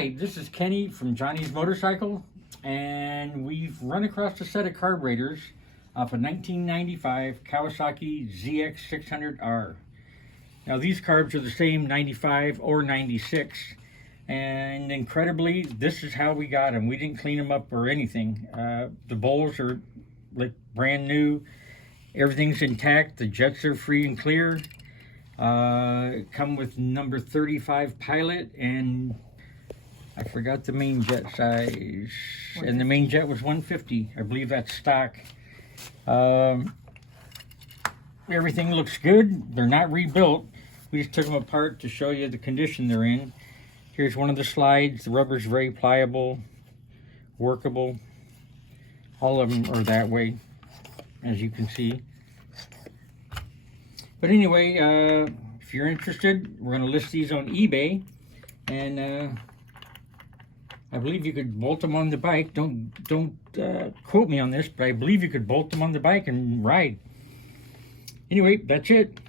Hey, this is Kenny from Johnny's Motorcycle, and we've run across a set of carburetors off a 1995 Kawasaki ZX600R. Now these carbs are the same 95 or 96, and incredibly, this is how we got them. We didn't clean them up or anything. The bowls are like brand new. Everything's intact. The jets are free and clear. Come with number 35 pilot, and I forgot the main jet size, and the main jet was 150. I believe that's stock. Everything looks good. They're not rebuilt. We just took them apart to show you the condition they're in. Here's one of the slides. The rubber's very pliable, workable. All of them are that way, as you can see. But anyway, if you're interested, we're going to list these on eBay, and I believe you could bolt them on the bike. Don't quote me on this, but I believe you could bolt them on the bike and ride. Anyway, that's it.